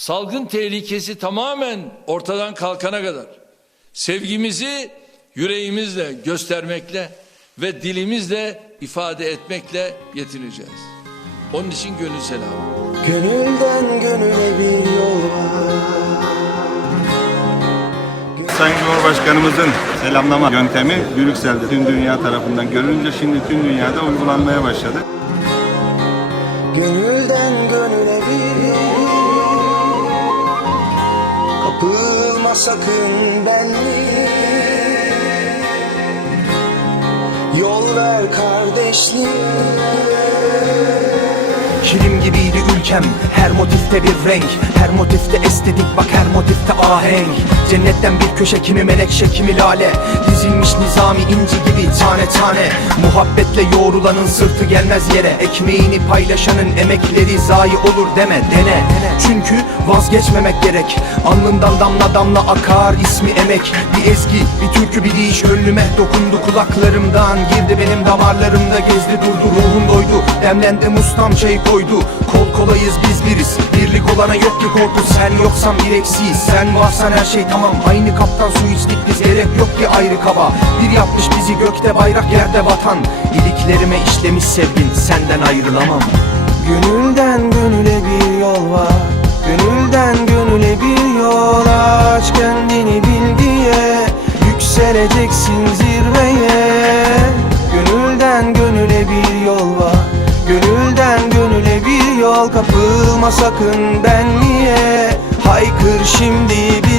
salgın tehlikesi tamamen ortadan kalkana kadar sevgimizi yüreğimizle göstermekle ve dilimizle ifade etmekle yetineceğiz. Onun için gönül selamı. Gönülden gönüle bir yol var Sayın Cumhurbaşkanımızın selamlama yöntemi Brüksel'de tüm dünya tarafından görülünce şimdi tüm dünyada uygulanmaya başladı. Gönülden gönüle Kapılma sakın benliğe Yol ver kardeşliğe Kilim gibiydi ülkem Her motifte bir renk. Her motifte estetik bak her motifte ahenk. Cennetten bir köşe kimi menekşe kimi lale. Dizilmiş nizami inci gibi tane tane. Muhabbetle yoğrulanın sırtı gelmez yere. Ekmeğini paylaşanın emekleri zayi olur deme dene. Çünkü vazgeçmemek gerek. Alnından damla damla akar ismi emek. Bir ezgi bir türkü bir deyiş gönlüme dokundu kulaklarımdan. Girdi benim damarlarımda gezdi durdu ruhum doydu Demlendi mustam çayı koydu. Kol kolayız biz biriz. Birlik olana yok ki korku. Sen yoksan bir eksiyiz. Sen varsan her şey tamam. Aynı kaptan su içtik biz. Gerek yok ki ayrı kaba. Bir yapmış bizi gökte bayrak yerde vatan. İliklerime işlemiş sevgin. Senden ayrılamam. Gönülden gönüle bir yol var. Gönülden gönüle bir yol. Aç kendini bilgiye Yükseleceksin zirveye Dal kapılma sakın ben niye Haykır şimdi bir